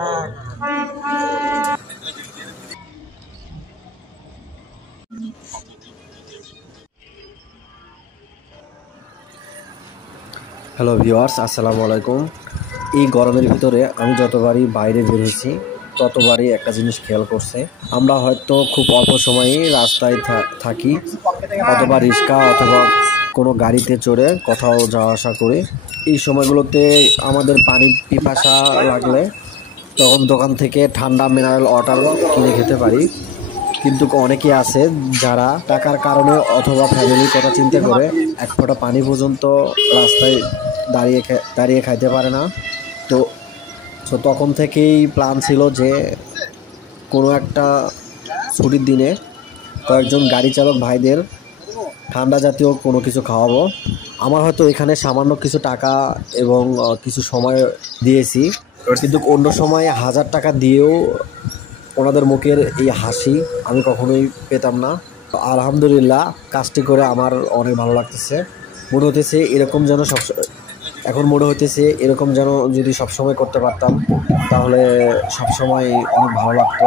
Hello viewers, আসসালামু আলাইকুম। এই গরমের ভিতরে আমি যতবারই বাইরে বের হয়েছি ততবারই একটা জিনিস খেয়াল করছে, আমরা হয়তো খুব অল্প সময়েই রাস্তায় থাকি, অথবা রিক্সা অথবা কোনো গাড়িতে চড়ে কোথাও যাওয়া আসা করি। এই সময়গুলোতে আমাদের পানি পিপাসা লাগলে তখন দোকান থেকে ঠান্ডা মিনারেল ওয়াটার কিনে খেতে পারি। কিন্তু অনেকে আছে যারা টাকার কারণে অথবা ফ্যামিলির কথা চিন্তা করে এক ফোঁটা পানি পর্যন্ত রাস্তায় দাঁড়িয়ে খাইতে পারে না। তো তখন থেকেই প্ল্যান ছিল যে কোনো একটা ছুটির দিনে কয়েকজন গাড়ি চালক ভাইদের ঠান্ডা জাতীয় কোনো কিছু খাওয়াবো। আমার হয়তো এখানে সামান্য কিছু টাকা এবং কিছু সময় দিয়েছি, কিন্তু অন্য সময় 1000 টাকা দিয়েও ওনাদের মুখের এই হাসি আমি কখনোই পেতাম না। আলহামদুলিল্লাহ, কাজটি করে আমার অনেক ভালো লাগতেছে। মনে হতেছে এরকম যেন এখন মনে হইতেছে এরকম যেন যদি সবসময় করতে পারতাম তাহলে সবসময় অনেক ভালো লাগতো।